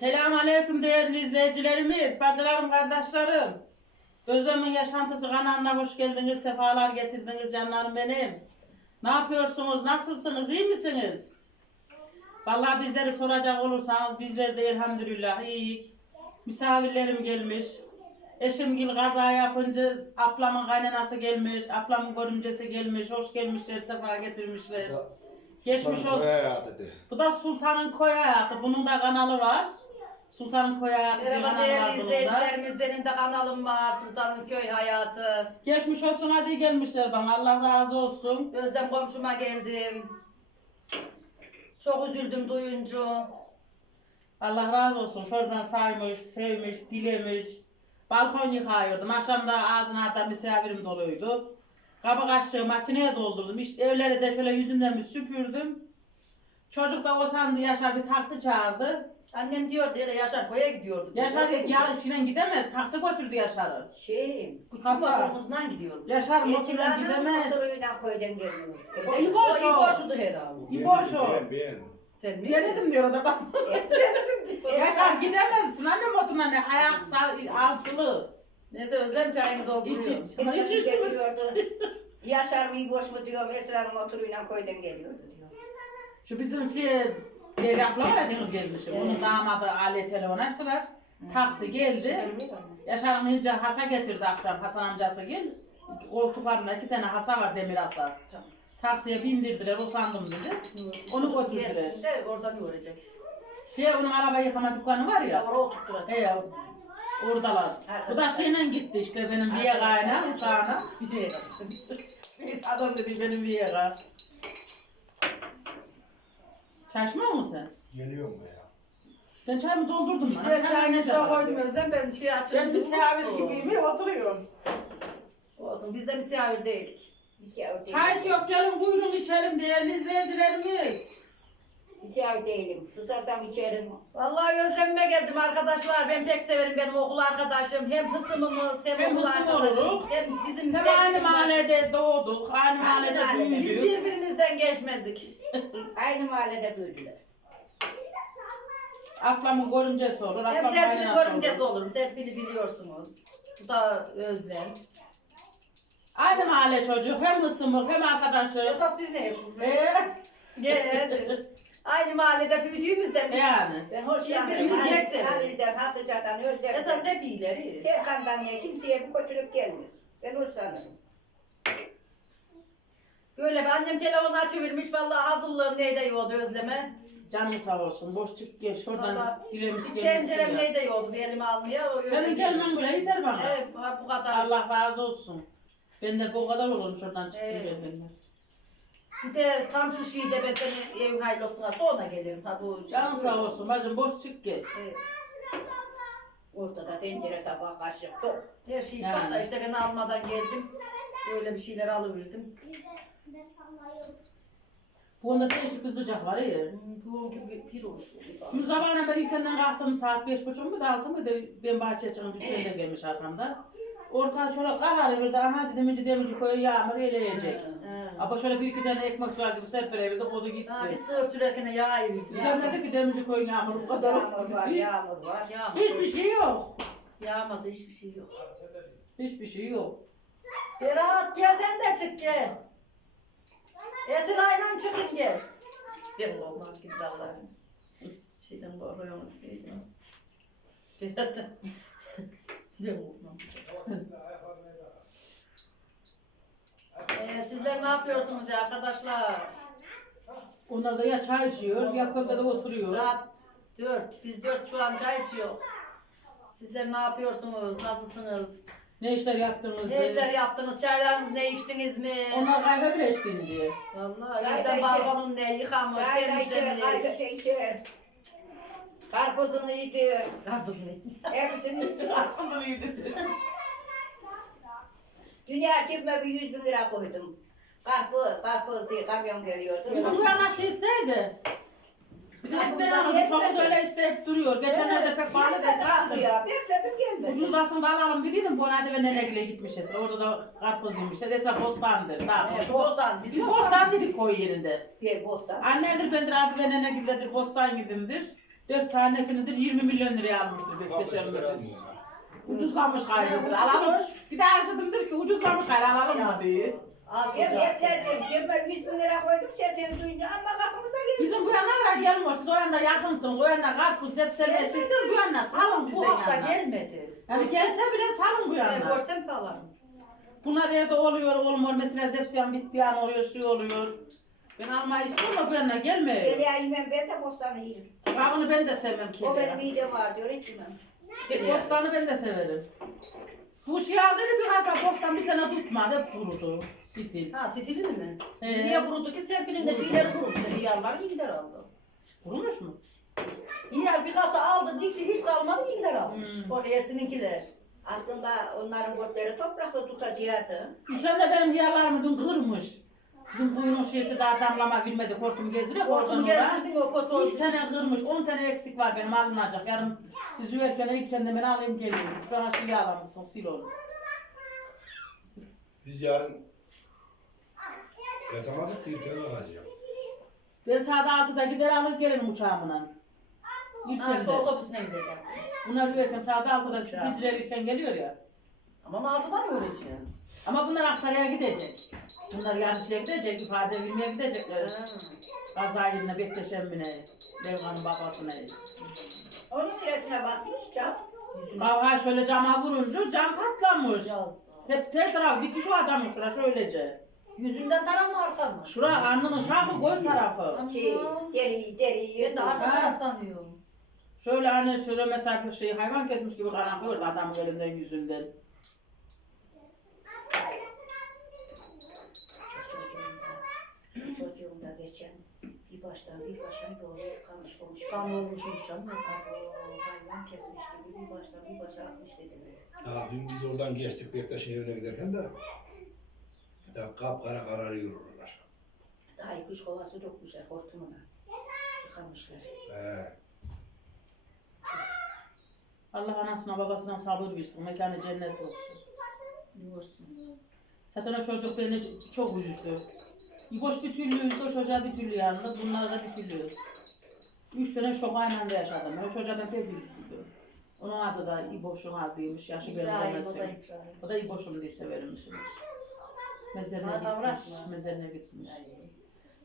Selamun Aleyküm değerli izleyicilerimiz, bacılarım, kardeşlerim. Özlem'in yaşantısı kanalına hoş geldiniz, sefalar getirdiniz canlarım benim. Ne yapıyorsunuz, nasılsınız, iyi misiniz? Vallahi bizleri soracak olursanız bizler de elhamdülillah iyiyiz. Misafirlerim gelmiş. Eşim gil kaza yapınca ablamın kaynanası gelmiş, ablamın görümcesi gelmiş, hoş gelmişler, sefa getirmişler. Geçmiş olsun. Bu da Sultan'ın koy hayatı. Bunun da kanalı var. Sultan'ın koy hayatı Merhaba değerli izleyicilerimiz. Benim de kanalım var. Sultanın Köy Hayatı. Geçmiş olsun hadi gelmişler bana. Allah razı olsun. Özlem komşuma geldim. Çok üzüldüm duyunca. Allah razı olsun. Şuradan saymış, sevmiş, dilemiş. Balkon yıkıyordum. Akşam da ağzına da misafirim doluydu. Kabı kaşığı makineye doldurdum. İşte evleri de şöyle yüzünden bir süpürdüm. Çocuk da o sandı Yaşar bir taksi çağırdı. Annem diyordu hele Yaşar koya gidiyordu. Yaşar mi? yarın içine gidemez. Taksi götürdü Yaşar'ı. Şey, Küçük Hasan. motorumuzdan gidiyordu. Yaşar motoruna Esilanın gidemez. motoruyla köyden geliyor. O O İboş o. İboş'udu herhalde. İboş o. Ben ben. Sen mi? Ne dedim diyor o da bak. Yaşar gidemezsin anne motoruna ne ayak sar alçılı. Neyse Özlem çayını dolduruyor. İçin. Ama hiç içtiniz. Yaşar mı boş mu diyorum, Esra'nın motoruyla köyden geliyordu diyor. Şu bizim şey Deri abla var ya deniz gelmişim. Onun damadı aile telefon açtılar. Taksi geldi. Yaşar'ın ince hasa getirdi akşam. Hasan amcası gel. Koltuklarında iki tane hasa var demir hasa. Taksiye bindirdiler o sandım dedi. Onu götürdüler. Gelsin de oradan görecek. Şey onun araba yıkama dükkanı var ya. Oraya oturtturacak. He oradalar. Bu da şeyle gitti işte benim diye kayna uçağına. Neyse adam dedi benim diye kay. Çalışma mı sen? Geliyorum mu ya? Ben çayımı doldurdum. İşte Çay çayın ne içine koydum Özlem ben şey Ben açınca misafir gibiyim oturuyorum. Olsun biz de misafir değildik. Misafir değilim. Çay çok gelin buyurun içelim değerli izleyicilerimiz. Değilim. Susarsam içerim. Vallahi özlemime geldim arkadaşlar. Ben pek severim benim okul arkadaşım. Hem hısımımız hem, Hem okul hısım arkadaşım. oluruz. Hem bizim Hem aynı mahallede doğduk, aynı mahallede mahallede. Biz büyüdük. birbirimizden geçmezdik. Aynı mahallede büyüdüler. Ablamın görümcesi olur, Hem ablamın Serpil'i görümcesi olur. olurum. Serpil'i biliyorsunuz. Bu da Özlem. Aynı mahalle çocuk, hem ısımık hem arkadaşız. Esas biz ne yapıyoruz? Ee, Evet. Aynı mahallede büyüdüğümüzde biz. yani. Ben hoş Birbirimizi severiz. Halil'den, Hatice'den, Esas Özlem'den. hep iyileri. Serkan'dan ne kimseye bir kötülük gelmez. Ben hoş sanırım. Böyle bir annem telefonu açıvermiş. Vallahi hazırlığım neyde yoğdu Özlem'e. Canın sağ olsun, boş çık gel şuradan Vallahi dilemiş Tencerem gelmişsin ya. neyde yoğdu elime almaya. öyle Senin geldim. kelimen bile yeter bana. Evet bu kadar. Allah razı olsun. Ben de bu kadar olurum şuradan çıktım Evet. kendimden. Bir de tam şu şeyde ben senin evin hayırlı olsun sonra gelirim tabii. o şey- Canın sağ olsun bacım, boş çık gel. Evet. Ortada tencere, tabak, kaşık çok. Her şey Yani. çok da işte ben almadan geldim. Böyle bir şeyler alıverdim. Bunda değişik bir sıcak var ya. Bugünkü bir, bir olmuş. Dün sabahına ben ilkenden kalktım saat beş buçuk mu da altı mı ben bahçeye çıkınca Hüseyin de gelmiş arkamda. Ortalık şöyle kararıyordu. Aha dedim önce demirci koyu yağmur eleyecek. Ama şöyle bir iki tane ekmek sular gibi serpilebildi o da gitti. Ha, bir sığır sürerken de yağ evirdim. Güzel dedi ki demirci koyun yağmur bu kadar. Yağmur var, yağmur var. Yağmadı. Hiçbir şey yok. Yağmadı hiçbir şey yok. Hiçbir şey yok. Berat gel sen de çık gel. Esil aynen çıkın gel. Ben olmaz gibi davranıyorum. Şeyden korkuyorum. Berat. Ben olmam. Ee, sizler ne yapıyorsunuz ya arkadaşlar? Onlar da ya çay içiyor ya köftede oturuyor. Saat 4. Biz 4 şu an çay içiyor. Sizler ne yapıyorsunuz? Nasılsınız? Ne işler yaptınız? Ne işler yaptınız? Çaylarınızı ne içtiniz mi? Onlar kahve bile içkinci. Vallahi Çay da yüzden içer. balkonun ne yıkamış, Çay da içer, temizlemiş. kahve de içer. Karpuzunu yedi. Karpuz ne? Hepsini. Karpuzunu yedi. Dünya cebime bir yüz bin lira koydum. Karpuz, karpuz diye kamyon geliyordu. Bizim bu yana isteydi. Bir de ben aldım. Çok öyle isteyip duruyor. Geçenlerde pek pahalı da ya, bekledim gelmedi. Ucuzlasın da alalım dediydim. Bu hadi ve nenekle gitmişiz. Orada da karpuz yemişler. Esra bostandır. Tamam. Evet, bostan. Biz, bostan dedik koy yerinde. Bir bostan. Annedir bendir adı ve nene gibidir bostan gibimdir. Dört tanesinidir 20 milyon liraya almıştır almıyorlar. Ucuzlamış gayrıdır. He, Alalım. Bir de acıdımdır ki ucuzlamış gayrı alalım mı diye. Az Cem olacak. yeterdim. Cebime 100 bin lira koydum sesini duyunca ama kapımıza geldi. Bizim bu yana kadar gelmiyor. Siz o yanda yakınsınız. O yanda karpuz, zepsele, sütür bu yana. Salın bize Bu hafta yana. gelmedi. Yani gelse bile salın bu Ee, yana. Görsem sağlarım. Bunlar evde oluyor, olmuyor. Mesela zepsiyan bittiği an oluyor, şey oluyor. Ben almayı istiyorum ama bu yana gelmiyor. Yemem ben de bostanı yerim. Kavunu ben de sevmem O benim midem var diyor hiç yemem. Bostanı ben de severim. Bu şey aldı da bir kasa bostan bir tane tutmadı, hep kurudu. Stil. Ha stilini mi? He. Niye kurudu ki Serpil'in de şeyleri kurudu. Hıyarlar iyi gider aldı. Kurumuş mu? Hıyar bir kasa aldı dikti hiç kalmadı iyi gider almış. Hmm. O Ersin'inkiler. Aslında onların kurtları toprakla tutacaktı. Hüseyin de benim yerlerimi dün kırmış. Bizim kuyunun şeysi daha damlama bilmedi. Hortumu gezdiriyor. Hortumu gezdirdin o kotu. Üç tane kırmış, on tane eksik var benim alınacak. Yarın siz uyarken ilk kendime alayım geleyim. Şu an şu yağlamışsın, sil onu. Biz yarın yatamazdık ki ülkene alacağım. Ben saat 6'da gider alır gelirim uçağımla. İlk Ha şu kendi. otobüsüne gideceğiz. Bunlar uyarken saat 6'da Ya. titrerirken geliyor ya. Ama altıdan öğreteceğim. Ama bunlar Aksaray'a gidecek. Bunlar yarın şeye gidecek, ifade bilmeye gidecekler. Kaza yerine Bekleşemine, Levhan'ın babasına. Onun neresine bakmış can. Kavga şöyle cama vurunca cam patlamış. Yaz. Hep ter tarafı dikiş o adamın şura şöylece. Yüzünden taraf mı arkan mı? Şura alnının şahı göz tarafı. Şey, deri, deri Ben de arka taraf sanıyorum. Şöyle hani şöyle mesela şey hayvan kesmiş gibi kan akıyordu adamın elinden yüzünden. Çocuğum da geçen bir baştan bir baştan yolu yıkamış olmuş. Kan olmuşmuş canım. Hayvan kesmiş gibi bir baştan bir başa atmış dediler. Ha, dün biz oradan geçtik Bektaş'ın evine giderken de ya kapkara kararıyor oralar. Daha iki üç kova su dökmüşler hortumuna. Yıkamışlar. He. Allah anasına babasına sabır versin. Mekanı cennet olsun. Diyorsun. Zaten o çocuk beni çok üzdü. İboş bir türlüydü, o çocuğa bir türlü yandı. Bunlar da bir türlü. Üç tane şok aynı anda yaşadım. O çocuğa ben pek üzdüm. Onun adı da İboş'un adıymış. Yaşı benzemesin. O da İboş'um diye severimmiş. Mezarına Hadi gitmiş. Mezarına gitmiş.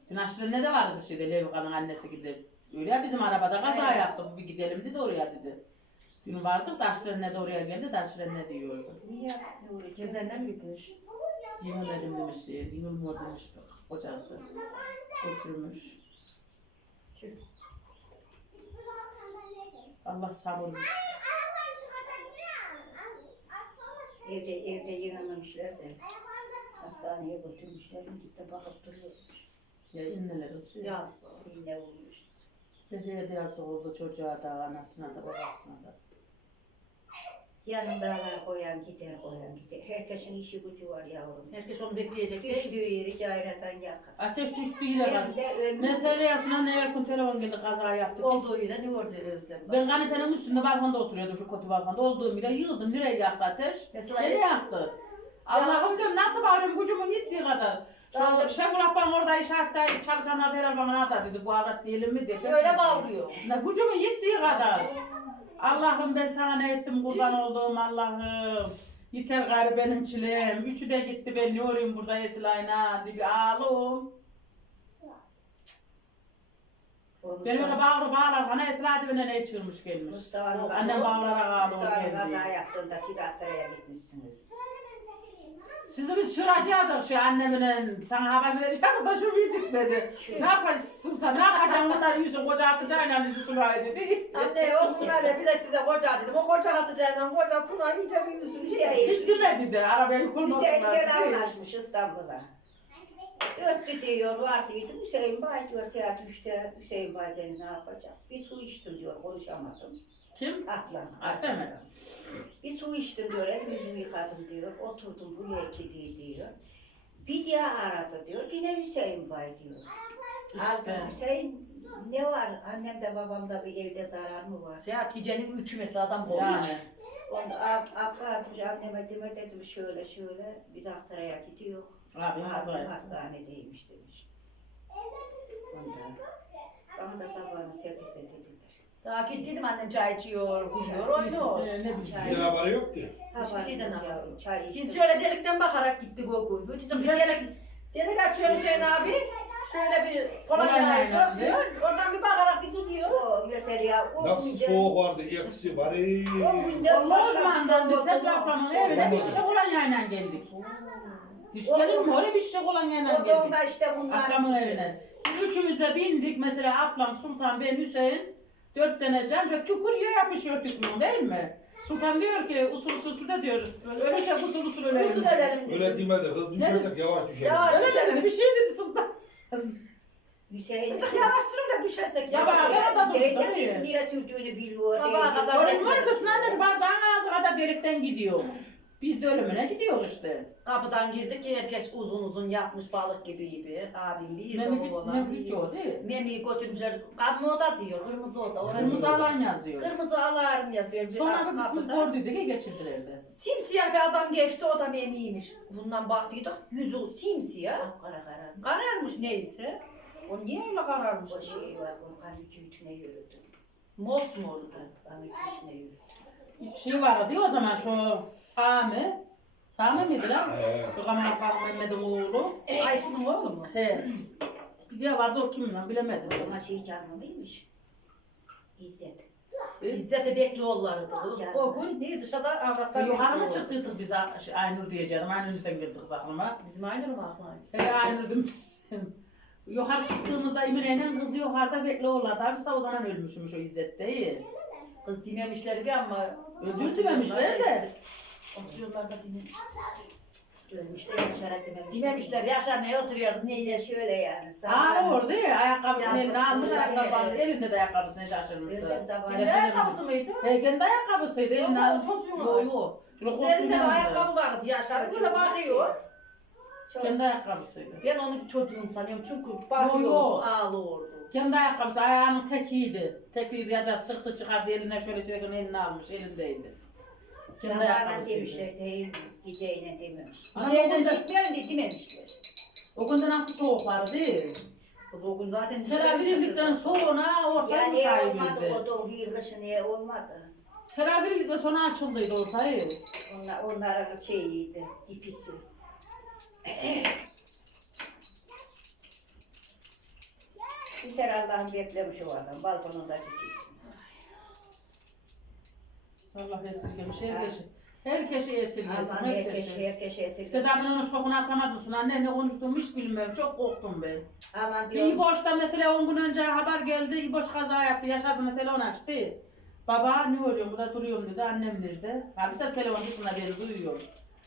Dün aşırı ne de vardı şeyde Levkan'ın annesi gidip. Öyle ya bizim arabada kaza Evet. yaptık. Bir gidelim dedi oraya dedi. Dün vardık da aşırı ne de oraya geldi de aşırı ne diyordu. Niye ne uğraşıyor? Gezenden mi gitmiş? Yememedim demiş, yılmıyor demiş kocası. Götürmüş. Allah sabır versin. Evde evde yenememişler de. Hastaneye götürmüşler. Gidip de bakıp duruyor. Ya inneler uçuyor. Yaz. İğne vurmuş. Bebeğe de yazık oldu çocuğa da, anasına da, babasına da. Yanında koyan gider koyan gider. Herkesin işi gücü var yavrum. Herkes onu bekleyecek. Düştüğü yeri cayratan yakar. Ateş düştü yine var. Hem de ömrü Mesela yasına ne yakın telefon geldi kaza yaptık. Olduğu yere ne gördü Özlem? Ben kanepenin üstünde balkonda oturuyordum şu kötü balkonda. Olduğum yere yıldım. Nereye yaktı ateş? Mesela Nereye yaktı? Allah'ım diyorum nasıl bağırıyorum gücümün gittiği kadar. Şu Şevul Akban orada işaretle çalışanlar da herhalde bana atar dedi. Bu avrat diyelim mi diye. Öyle bağırıyor. Ne gücümün yettiği kadar. Allah'ım ben sana ne ettim kurban olduğum Allah'ım. Yeter gayrı benim çilem. Üçü de gitti ben ne olayım burada Esilay'la. Bir ağlım. Benim öyle bağırı bağırar. Bana Esra dibine ne çığırmış gelmiş. Mustafa'nın Annem bağırarak ağlıyor Mustafa'nın kaza yaptığında siz Aksaray'a gitmişsiniz. Sizi biz çıracaktık şu annemle. Sana haber verecektik da şu bir gitmedi. Ne yapacağız Sultan? Ne yapacağım bunlar yüzün koca atacağıyla dedi Sulay dedi. Anne o Sunay'la bir de size koca dedim. O koca atacağından koca Sunay iyice bir yüzünü Bir şey. şey- Hiç demedi de arabaya Hüseyin yıkılmasınlar. Kenan açmış İstanbul'a. Öttü diyor, var dedim. Hüseyin Bay diyor saat 3'te Hüseyin Bay beni ne yapacak? Bir su içtim diyor, konuşamadım. Kim? Aklan. Arife mi? Bir su içtim diyor, elimi yüzümü yıkadım diyor. Oturdum buraya kedi diyor. Bir daha aradı diyor, yine Hüseyin Bay diyor. İşte. Aldım Hüseyin ne var? Annem de babam da bir evde zarar mı var? Seyahat gecenin üçü mesela adam boğmuş. Yani. Onda ab- abla atmış anneme deme dedim şöyle şöyle biz Aksaray'a gidiyor. Abi Abim hazır. hastanedeymiş demiş. Onda. Bana da sabahın sekizde dediler. Daha gittiydim annem çay içiyor, kuyuyor, oynuyor. Ee, ne bileyim. Sizin haberi yok ki. Hiçbir şeyden. Çay içtim. Biz şöyle delikten bakarak gittik o gün. Bu çocuk delik, delik açıyor Hüseyin abi. Şöyle bir Kolay kolonya döküyor. Oradan bir bakarak gidiyor. O mesela o Nasıl soğuk vardı, eksi var. O günde Allah başka Osman'dan biz oldu. ablamın evine bir şişe kolonyayla geldik. Gelir mi? Öyle bir şişe kolonyayla O geldik. da işte bunlar. Ablamın evine. Biz üçümüz de bindik. Mesela ablam, Sultan, ben, Hüseyin. Dört tane can. Şöyle tükürüyor yapışıyor tükürüğün değil mi? Sultan diyor ki usul usul su da diyor. Ölürse usul usul ölelim. Uzun ölelim dedi. Öyle demedi kız, düşersek yavaş düşelim. Yavaş. Öyle dedi bir şey dedi Sultan. Hüseyin. Azıcık yavaş durun da düşersek. Ya yavaş. bak, ya bak. Hüseyin de lira sürdüğünü bilmiyor. Sabaha kadar Onun bekledim. arkasından anne bardağın ağzı kadar delikten gidiyor. Biz de ölümüne gidiyor işte. Kapıdan girdik ki herkes uzun uzun yatmış balık gibi gibi. Abim bir de Memi oğlan memi bir. hiç o değil. Memi'yi götürmüşler. Karnı oda diyor. Kırmızı oda. Oraya Kırmızı alan yazıyor. Kırmızı alarm yazıyor. Bir Sonra bir kız kapıda. gördüydü ki geçirdilerdi. Simsiyah bir adam geçti. O da Memi'ymiş. Bundan baktıydık. Yüzü simsiyah. Kara kara. Kararmış neyse. O niye öyle kararmış? O şey var. O kan ütüne yürüdü. Mosmordu. Kan ütüne yürüdü. Şey vardı ya o zaman şu Sami. Sami miydi lan? Şu Kamal Mehmet'in oğlu. Aysun'un oğlu mu? He. Bir de vardı o kim lan bilemedim. Ama şey canlı mıymış? İzzet. İzzet'e bekliyorlardı. O, o gün niye dışarıda avratlar Yukarı mı çıktıydık biz A- şey, Aynur diyeceğim. Aynur'dan girdik aklıma. Bizim aynı mı aklına? He Aynur dedim. Yukarı çıktığımızda İmre'yle kızı yukarıda bekliyorlardı. Biz de o zaman ölmüşmüş o İzzet değil. Kız dinlemişler ki ama Öldürtmemişler de. Oturuyorlar da dinlemişler. Dönmüş de yaşarak dememiş. Dinlemişler yaşar neye oturuyoruz neyle şöyle yani. Ağrı orada ya. Ayakkabısını eline almış. Yazık. Ayakkabı elinde de ayakkabısını şaşırmıştı. Kendi ayakkabısı mıydı? He kendi ayakkabısıydı. Eline Yoksa almış. çocuğun. Şöyle Üzerinde ayakkabı vardı yaşlar böyle bakıyor. Kendi ayakkabısıydı. Ben onu çocuğum sanıyorum çünkü Yo, yo. Kendi ayakkabısı ayağının tekiydi. Tekiydi yaca sıktı çıkardı eline şöyle çekin eline almış elindeydi. Kendi Nazarla ayakkabısıydı. demişler değil? Geceyle dememiş. Ama günde, çekmeyelim diye dememişler. o günde nasıl soğuklar değil. Kız o gün zaten Seravirildikten sonra orta Yani eğer olmadı o da bir kışı niye olmadı? Seravirildikten sonra açıldıydı ortayı. Onlar, onların şeyiydi, dipisi. Biter Allah'ın beklemiş o adam, balkonunda dikilsin. Allah esirgemiş herkesi. Herkesi esirgesin. Aman herkes, Herkesi. herkes İşte esirgesin. zaman onun şokunu atamadım. Anne ne konuştuğumu hiç bilmiyorum. Çok korktum ben. Aman Bir diyorum, İboş'ta mesela 10 gün önce haber geldi. İboş kaza yaptı. Yaşar bana telefon açtı. Baba ne oluyor burada duruyorum dedi. Annem nerede? Abi sen telefon dışında beni duyuyor.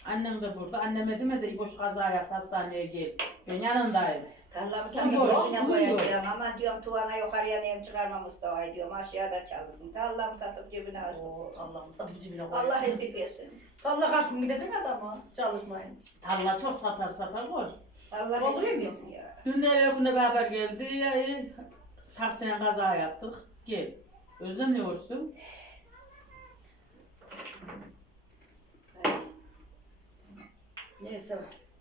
Annem de burada. Anneme demedi İboş kaza yaptı hastaneye gel. Ben yanındayım. Tarlamı satıp cebine duyuyor. koyacağım. Aman diyorum tuvana yukarıya neyim çıkarma Mustafa'yı diyorum. Aşağıda çalışsın. Tarlamı satıp cebine alsın. Oo, Allah'ım satıcı bile Allah esirgesin. Allah kaç gün gidecek adama çalışmayın. Tarla çok satar satar koş. Allah Olur mu? esirgesin ya. Dün de evvel günde bir haber geldi. Ya, e, taksiyle kaza yaptık. Gel. Özlem ne olsun? Neyse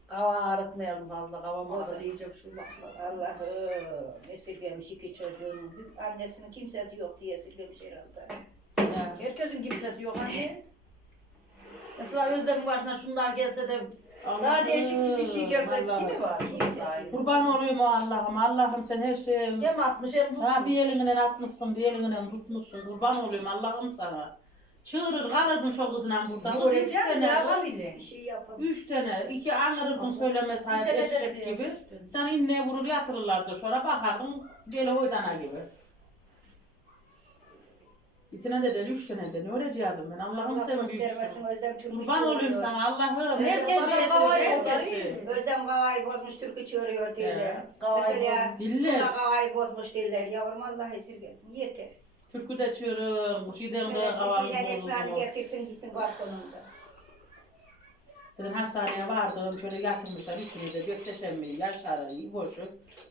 kava ağrıtmayalım fazla. Kavam ağrıdı iyice şu bakla. Allah'ım esirgemiş iki çocuğun. Bir Annesinin kimsesi yok diye esirgemiş herhalde. Ya. Herkesin kimsesi yok hani. Mesela Özlem'in başına şunlar gelse de daha değişik bir şey gelse kimi var? Kimsesi. Kurban olayım o Allah'ım. Allah'ım sen her şeyin Hem atmış hem. Ha bir elinden atmışsın, bir elinden tutmuşsun. Kurban olayım Allah'ım sana. Çığırır kalırdın şu kızla burada. Kız Üç Doğuracağım ne tane? Bir şey yapamıyor. üç tane, iki anırırdın söyleme Bir tane eşek derdi gibi. Sen inne vurur yatırırlardı şöyle bakardın böyle hoydana gibi. İtine de dedi, üç tane de ne öğreteceğim ben Allah'ım Allah büyüksün. göstermesin Özlem Türk'ü Kurban olayım çığırıyor. sana Allah'ım. Herkes o kadar yesin, herkes. bozar. Özlem kavayı bozmuş Türk'ü çığırıyor diyorlar. Evet, kavayı Mesela Diller. Tuna kavayı bozmuş diller. Yavrum Allah esirgesin. Yeter. Türkü de çığırın, bu şeyden de havamız yine ekmeğini getirsin gitsin balkonunda. Dedim hastaneye vardım şöyle yatırmışlar üçünü de gökteşemmeyi, yaşarı, boşu.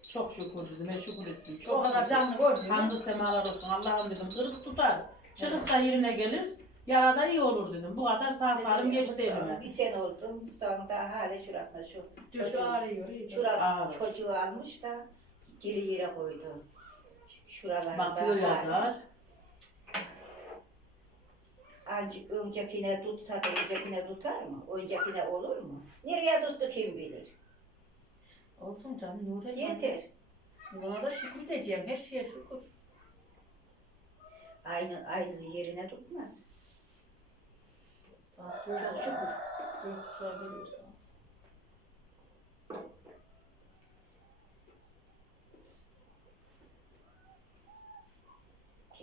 Çok şükür dedim, ben şükür ettim. Çok O kadar canlı gördün mü? Hamdü semalar olsun Allah'ım dedim kırık tutar. Çıkık da yerine gelir. Yarada iyi olur dedim. Bu kadar sağ salim geçti elime. Bir sene oldu. Mustafa'nın daha hala şurasına şu. Düşü ağrıyor. iyice. Şura Ağrır. çocuğu almış da geri yere koydu. Şuralarında. Batıyor hala. yazar. Önce, öncekine tutsa da öncekine tutar mı? Öncekine olur mu? Nereye tuttu kim bilir. Olsun canım Nurel. Yeter. Buna da şükür diyeceğim. Her şeye şükür. Aynı aynı yerine tutmaz. Saat Çok şükür. Dört buçuğa geliyor saat.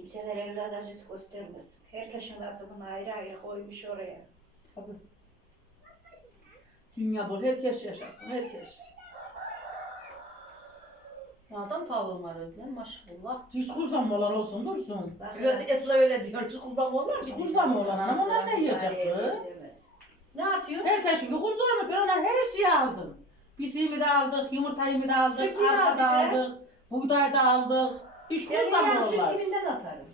Kimseler evlat acısı göstermez. Herkesin nasibini ayrı ayrı koymuş oraya. Tabii. Dünya bol herkes yaşasın herkes. Adam tavuğum var Özlem maşallah. Hiç kuzlamalar olsun dursun. Bak, Öyle Esra öyle diyor. Hiç Hiç mı? kuzlama olan anam ona şey bari yiyecekti. Ne atıyor? Herkes şimdi kuzularını ben ona her şeyi aldım. Bisiğimi de aldık, yumurtayı da aldık, Sütünü arpa da aldık, buğday da aldık. Hiç Ben yani kuzlamıyorlar. süt kiminden atarım?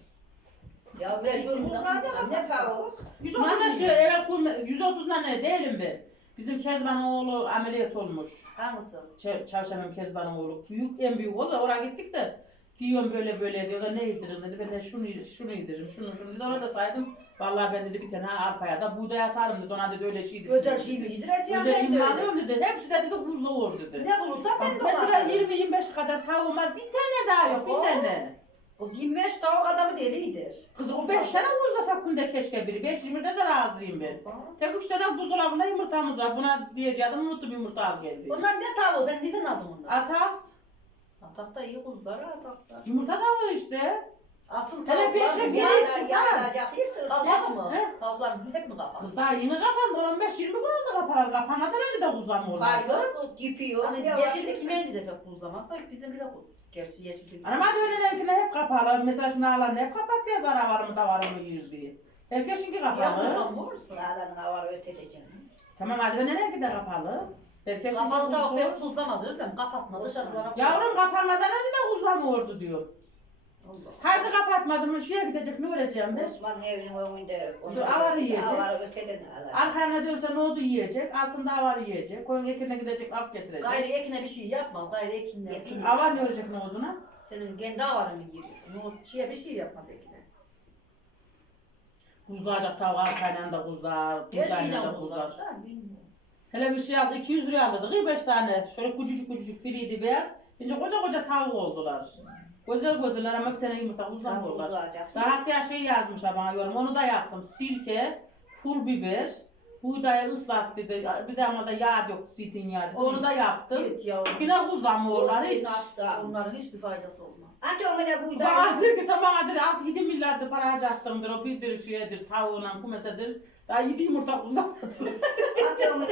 Ya mecbur mutfağda ne tavuk? 130 Bana şu evet kurma- 130 ne değilim ben. Bizim Kezban'ın oğlu ameliyat olmuş. Hangisi? Ç- Çarşamba'nın Kezban'ın oğlu. Büyük en büyük o da oraya gittik de. Diyorum böyle böyle diyor da ne yedirin dedi. Ben de şunu şunu yediririm şunu şunu dedi. Ona da saydım. Vallahi ben dedi bir tane arpaya da buğday atarım dedi. Ona dedi öyle şey dedi. Özel şey mi yedireceğim Özel ben de imha öyle. alıyorum dedi. Hepsi de dedi buzlu olur dedi. Ne bulursam ben de mesela atarım. 20-25 kadar tavuğum var. Bir tane daha yok. Bir Oo. tane. Kız 25 tavuk adamı delidir. Kız o 5 tane buzlasa kunde keşke biri. 5 20'de de razıyım ben. Tek 3 tane buzdolabında yumurtamız var. Buna diyeceğim unuttum yumurta al geldi. Onlar ne tavuğu? Sen nereden aldın onları? Ataks. Atakta iyi kuzlar atakta. Yumurta da var işte. Asıl Hele bir şey Ya-. Yağlayacak yesin. Kalmaz mı? He? Tavuklar hep mi kapalı? Kız daha yeni kapandı. 15-20 gün oldu kapalı. Kapanmadan önce de buzlama Var orada. yok, dipi yok. Hani yeşillik yemeğince de pek buzlamazsa bizimki de buz. Gerçi yeşillik. Anam hadi öylelerkine hep kapalı. Mesela şunu alan hep kapat diye zarar var mı da var mı girdi. Herkesinki Ya kapalı. buzlanmıyorsun. Yağlanın havar ötedeceğim. Tamam hadi önlerki de kapalı. Herkesinki Kapalı tavuk pek buzlamaz Özlem. Kapatma koy. Yavrum kapanmadan önce de buzlamıyordu diyor. Hadi kapatmadım. Şuraya gidecek ne öğreteceğim ben? Osman'ın evinin önünde. Şu avarı yiyecek. Avarı öteden alır. Arkalarına dönse nohudu yiyecek, altında avar yiyecek, koyun ekine gidecek, af getirecek. Gayri ekine bir şey yapma. Gayri ekinle. Ekin- Avar ne örecek nohuduna? Senin kendi avarını yiyecek. Nohut şeye bir şey yapmaz ekine. Buzlayacak tavuk arkayla da buzlar, Her şeyden da bilmiyorum. Hele bir şey aldı, 200 liraya aldık, 5 tane. Şöyle küçücük küçücük firiydi beyaz. Şimdi koca koca tavuk oldular. Güzel güzeller ama bir tane yumurta buzlamıyorlar. bulacak. Daha hatta şey yazmışlar bana yorum, onu da yaptım. Sirke, pul biber, buğdayı ıslat dedi. Bir de ama da yağ yok, zeytinyağı dedi. Onu da yaptım. Evet yavrum. Yine buzlamıyorlar Çok hiç. yapsam. Onların hiçbir faydası olmaz. Hadi ona buğday. Bana dedi ki sen bana dedi 6-7 milyardır para harcattımdır o birdir şeydir tavuğuna kumesedir. Daha 7 yumurta buzlamadım. Hadi ona.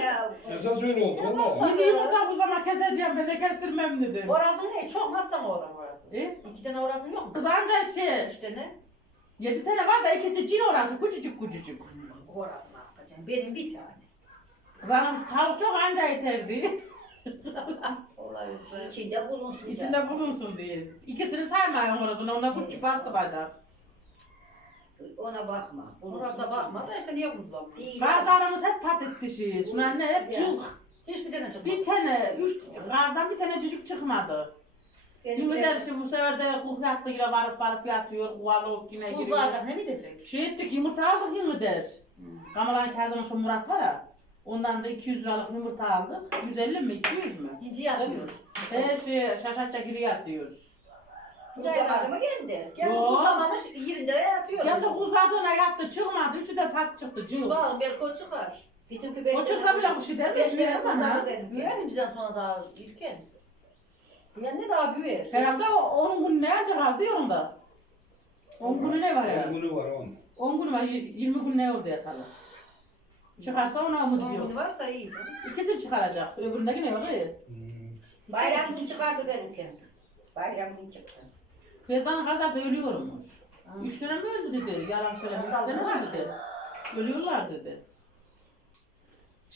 Esas öyle oldu valla. 7 yumurta buzlama keseceğim ben de kestirmem dedim. Orazın ne? Çok ne yapsan oran orası? E? İki tane orazın yok mu? Kız anca şey Üç tane. 7 tane var da ikisi cin orası küçücük küçücük. Orazı ne yapacağım? Benim bir tane. Kız anam tavuk çok anca yeterdi. Olabilir. İçinde bulunsun. İçinde bulunsun diye. İkisini saymayın orasını onda küçük bastı bacak. Ona bakma. bulunsun Orası bakma da işte niye buzlanmıyor? Değil. Gazlarımız hep patet dişi. Sunan ne hep çık. Hiçbir tane çıkmadı. Bir tane, üç, gazdan bir tane cücük çıkmadı. Benim Ümit Erşi bu sefer de kuh yattı yine varıp varıp yatıyor. Kuvalı yine giriyor. Buzlayacak ne mi diyecek? Şey ettik yumurta aldık Ümit der. Kamaran Kazım şu Murat var ya. Ondan da 200 liralık yumurta aldık. 150 mi 200 mü? İnci yatıyor. Her şey şaşatça giri yatıyor. Buzlamadı mı kendi? Kendi Yo. buzlamamış yerinde yatıyor. Geldi kuzladığına yattı çıkmadı. Üçü de pat çıktı cıvıl. Bakalım belki o çıkar. Bizimki beş O çıksa bile kuş eder mi? Beş Büyür tane ama buzladı ha. Büyür inciden sonra daha ilken. Yani ne daha büyür? Herhalde o- onun günü ne anca kaldı ya onda. 10 günü ne var ya? Bunu var on. 10 günü var 20 gün ne oldu yatalı. Çıkarsa ona umut On yok. günü varsa iyi canım. İkisi çıkaracak. Öbüründe yine yok. iyi. Hmm. Bayram günü çıkardı benimki. Bayram günü çıktı. Vezan kazada ölüyormuş. Üç tane mi öldü dedi. Yalan söyleme. Üç Hastalığı tane var mi dedi. Ölüyorlar dedi.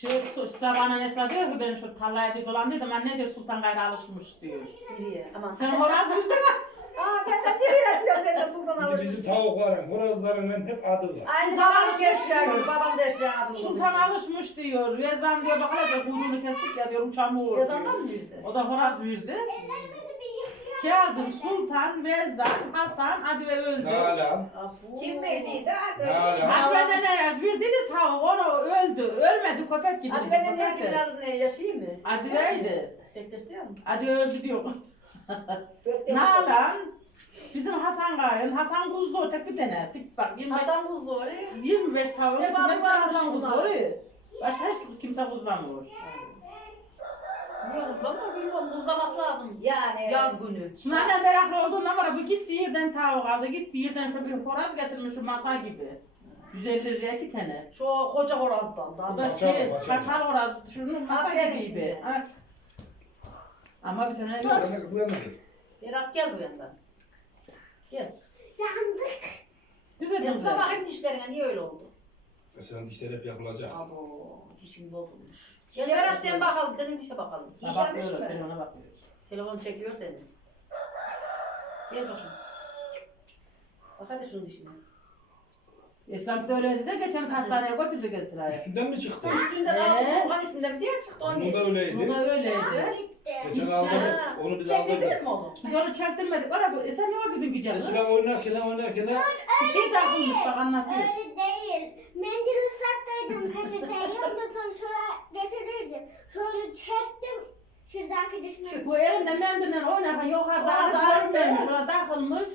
Şey, su- sabahına Nesra diyor ki benim şu tarlaya diyor dolan dedim. Anne diyor Sultan Gayrı alışmış diyor. Biriye. Aman. Sen bildin mi? Aa ben de nereye atıyorum ben de sultan Şimdi alırım. bizim tavukların, horozların hep adı var. Aynı babam yaşıyor gibi babam da yaşıyor. adı Sultan alışmış diyor. Vezan diyor bak hele diyor kuyruğunu kestik ya diyor uçağımı vurdu. Yazandan mı yüzde? O da horoz verdi. Kazım, Sultan, Vezzat, Hasan, Adive öldü. Nalan. Kim verdiyse adı. Nalan. Adive neler bir dedi tavuk onu öldü. Ölmedi köpek gibi. Hadi ben de ne diyeyim adı ne yaşayayım mı? Adive'ydi. Bekleşti ya mı? Adive öldü diyor. Nalan. Bizim Hasan Kayın. Hasan Kuzlu tek bir tane. Bir bak 25, Hasan Buzlu oraya. 25 tavuğun Ne içinde bir balı tane varmış Hasan Kuzlu bunlar? oraya. Başka hiç kimse kuzlamıyor. Niye buzlama? Bilmiyorum buzlaması lazım. Yani. Yaz günü. Şimdi annem meraklı olduğundan var bu gitti yerden tavuk aldı. Gitti yerden şu bir horoz getirmiş şu masa gibi. 150 liraya iki tane. Şu koca horazdan Bu da. da Kaçar, şey, kaçar. kaçar horoz. Şunun masa Aferin gibiydi. Ha. Ama bir tane yok. Kız. Berat gel bu yandan. Gel. Bir de Yazıla güzel. bakayım dişlerine niye öyle oldu? Mesela dişler hep yapılacak. Abo dişim bozulmuş. Şey Gel Berat yapmış sen bakalım senin dişe bakalım. Ha, İş bak yapmış böyle, mı? telefona bakıyor. Telefon çekiyor seni. Gel bakayım. Baksana şunun dişine. Esnaf da öyleydi de geçen biz hastaneye götürdük Esra'ya. Üstünden mi çıktı? Üstünden Ee? aldı, Furkan üstünden bir diye çıktı o Bu ne? da Bu öyleydi. da öyleydi. Geçen aldık. Ha, Onu biz Çektirdiniz aldık. mi onu? Biz onu çektirmedik. Ara bu, e sen ne orada bir güzel? Mesela oynarken oynarken Bir şey takılmış bak anlatıyor. Öyle değil. Mendil ıslattıydım peçeteyi. Sonra getirirdim. Şöyle çektim. Şuradaki dişine. Bu elinde mendille oynarken yukarıda görünmemiş. Ona takılmış.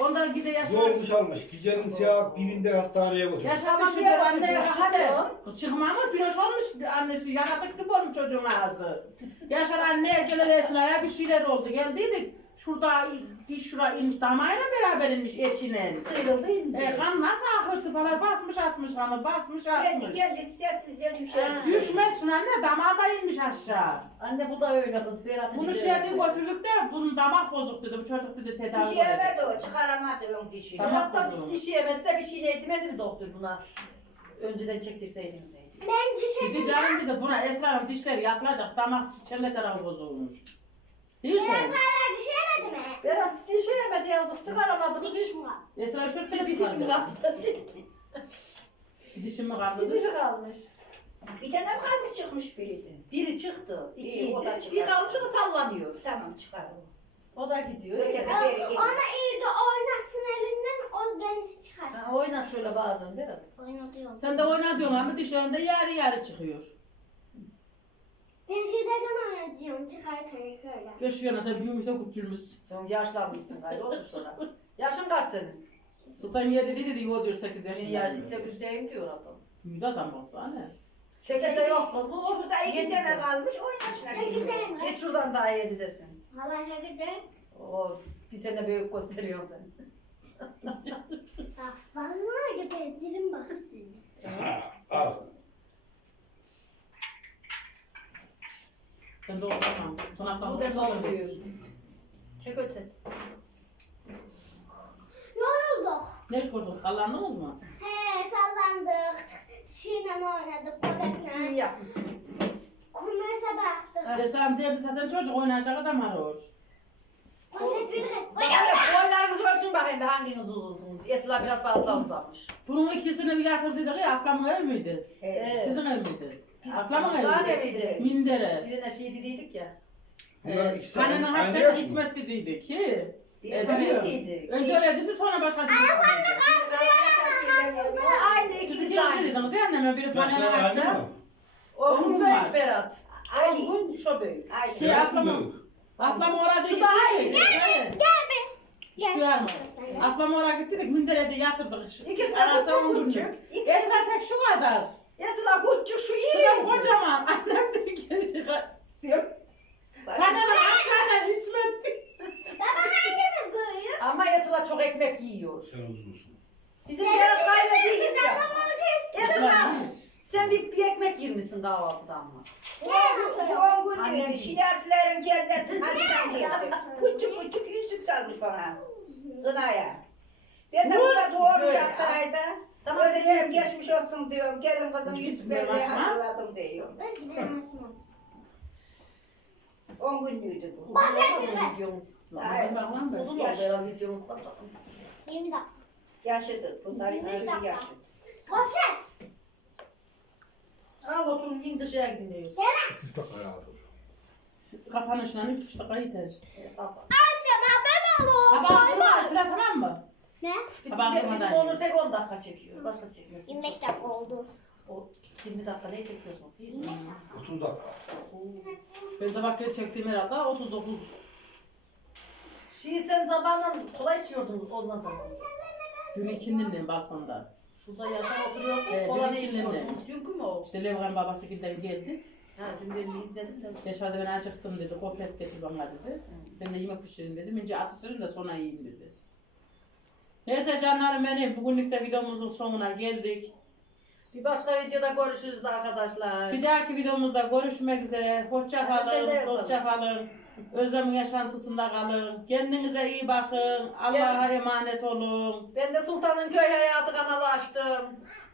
Ondan gece yaşamış. Yormuş almış. Gecenin saat birinde hastaneye götürdü. Yaşamış bir anne hadi. Kız çıkmamış piroş olmuş bir annesi yaratık gibi olmuş çocuğun ağzı. Yaşar anne Celal'e bir şeyler oldu geldiydik. Şurada diş şura inmiş damayla beraber inmiş eşine. Sıyrıldı indi. E, kan nasıl akırsı falan basmış atmış kanı basmış atmış. kendi sessizce düşer. Ha. Düşmezsin anne damağa da inmiş aşağı. Anne bu da öyle kız. Berat'ın Bunu şey dedi götürdük de bunun damak bozuk dedi bu çocuk dedi tedavi olacak. verdi o çıkaramadı ön dişi. Berat da dişi yemedi de bir şey ne etmedi mi doktor buna? Önceden çektirseydiniz. Ben dişe Dedi canım dedi buna Esra'nın dişleri yapılacak damak çelle tarafı bozulmuş. Diyorsun. hala düşemedi mi? Berat dişi yemedi yazık çıkaramadı. Bir diş mi var? Esra üç dört bir tane dişim çıkardı. kaldı. Bir dişim mi Bir kaldı? dişi kalmış. Bir tane mi kalmış çıkmış biriydi. Biri çıktı. İyi, ikiydi. o da çıktı. Bir kalmış o da sallanıyor. Tamam çıkar o. O da gidiyor. Öteki öyle. beri geliyor. Ona iyice oynatsın elinden o kendisi çıkar. Ha, oynat şöyle bazen Berat. Oynatıyorum. Sen de oyna diyorsun ama dişlerinde yarı yarı çıkıyor. Ben şeyden oynatıyorum çıkarken şöyle. Geç şu yana sen büyümüşse küçülmüş. Sen yaşlanmışsın gayrı otur şuna. Yaşın kaç senin? Sultan yedi dedi de yuva diyor sekiz Beni yaşında. yani 8'deyim diyor adam. Büyüdü adam baksana. 8'de yok kız bu. Şurada iki Yedide. sene kalmış on yaşına Sekiz geliyor. tane mi? Geç şuradan daha 7'desin. Hala sekizden. O bir sene büyük gösteriyorsun sen. Bak vallahi gebertirim bak seni. Ha, al. Sen de. Tonaktan Bu defa oluyor. Çek öte. Yorulduk. Ne iş kurdun? Sallandınız mı? He sallandık. Şiirle oynadık. İyi Köpekle. yapmışsınız. Kumese baktık. Desem derdi zaten çocuk oynayacak adam arıyor. Poşet bir et. Bakın boylarınızı ölçün bakayım bir hanginiz uzunsunuz. Esra biraz fazla uzamış. Bunun ikisini bir yatırdıydık ya ablamın ev miydi? Evet. Sizin ev miydi? Ablamın evi Daha ne miydi? miydi? Mindere. Birine şey dediydik ya. Bunların Ee, ikisi aynı, aynı hapçak yaş mı? İsmet dediydik ki. E, biliyorum. Önce öyle dedi sonra başka dedi. Aynı Siz ikimiz ikiniz de aynı. dediniz ya anneme biri Yaşlar aynı hapçak. mı? O gün Onun var. büyük Berat. Aynı. O gün şu büyük. Aynı. Şey Sen ablamın. büyük. Ablam orada Şu daha iyi. Gel Gel. Hiç duyar mı? Ablam oraya gittik Mindere'de yatırdık. İkisi de Arası on küçük günlük. küçük. Esra tek şu kadar. Esra küçük şu iyi. Şuna kocaman. Annem dedi ki diyor. Kanenin hapçakla İsmet. Baba hangimiz görüyor? Ama Esra çok ekmek yiyor. Sen uzunsun. Bizim Berat ya. Esra Esra. sen bir, bir ekmek yemişsin kahvaltıda ama. Bu on Annem. Şinasilerin cennet hacıdan geldi. Küçük küçük yüzük salmış bana. Gınaya. Ben de burada Böyle. Aksaray'da. Tamam, Özlerim sen geçmiş olsun diyorum. Gelin kızım Git yüzüklerini hatırladım diyorum. On günlüydü bu. Videomuz? Uzun oldu herhalde videomuz. Bak bakalım. 20 dakika. Yaşadık. Bunlar dakika. yaşadık. Poşet. Al oturun yiyin dışarıya gidin diyor. Hayatım. Kapanışla iki üç dakika yeter. Evet, al bak. Anne Alo. Sabah durma Sıra tamam mı? Ne? Bizim, Sabah bizim Onur tek 10 dakika çekiyor. Başka çekmez. Siz 25 çok dakika oldu. O 20 dakika ne çekiyorsun? Film. 30 dakika. Ben sabah çektiğim herhalde 39. Şeyi sen zamanla kolay içiyordun ondan zaman. Dün ikindin balkonda. Şurada yaşar oturuyordun. Evet, kola ne bir ikindi. içiyordun? Dünkü mü o? İşte Levgan babası gilden geldi. Ha dün ben bir izledim de. Yaşar'da ben acıktım dedi. Gofret getir bana dedi. Ben de yemek pişireyim dedim. İnce atıştırın da sonra yiyeyim dedi. Neyse canlarım benim. Bugünlük de videomuzun sonuna geldik. Bir başka videoda görüşürüz arkadaşlar. Bir dahaki videomuzda görüşmek üzere. Hoşça Hadi sen de kalın. yazalım. Hoşça kalın. Özlem'in yaşantısında kalın. Kendinize iyi bakın. Allah'a emanet olun. Ben de Sultan'ın köy hayatı kanalı açtım.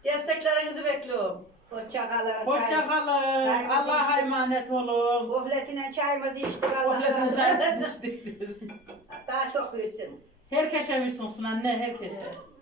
Desteklerinizi bekliyorum. Hoşça kalın. Hoşça kalın. Çayımızı Allah'a içtik. emanet olun. Gofletine çayımızı içtik Gofretin Allah'ım. çayını içtik. Daha çok büyüsün. Herkese versin anne herkese. Bir.